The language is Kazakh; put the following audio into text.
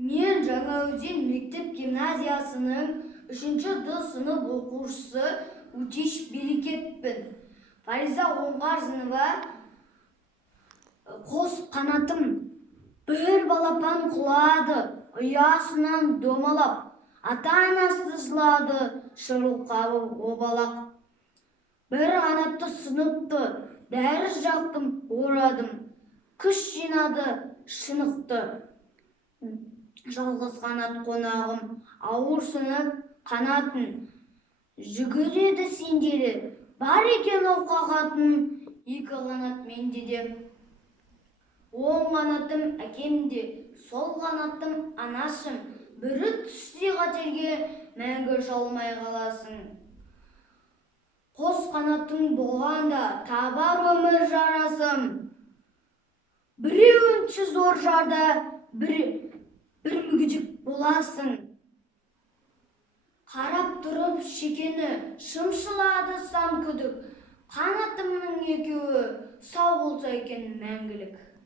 Мен Жаңаөзен мектеп гимназиясының 3-д сынып оқушысы Утиш Берекетпін. Фариза Оңғарзынова: қос қанатым бір балапан құлады, ұясынан домалап, ата-анасы жылады, шырылқауы обалақ. Бір қанатты сыныпты, дәріс жақтым, орадым, күш жинады, шынықты. Жалғыз қанат қонағым, ауырсынып қанатын, жүгіреді сендері, бар екен оқағатын, екі қанат менде де. Оң қанатым әкемде, сол қанатым анашым, бірі түссе қатерге, мәңгі шалмай қаласың. Қос қанатың болғанда табар өмір жарасым, біреуінші зор жарда, бір мүгедек боласың. Қарап тұрып шекені шымшылады сан күдік, қанатымның екеуі сау болса екен мәңгілік.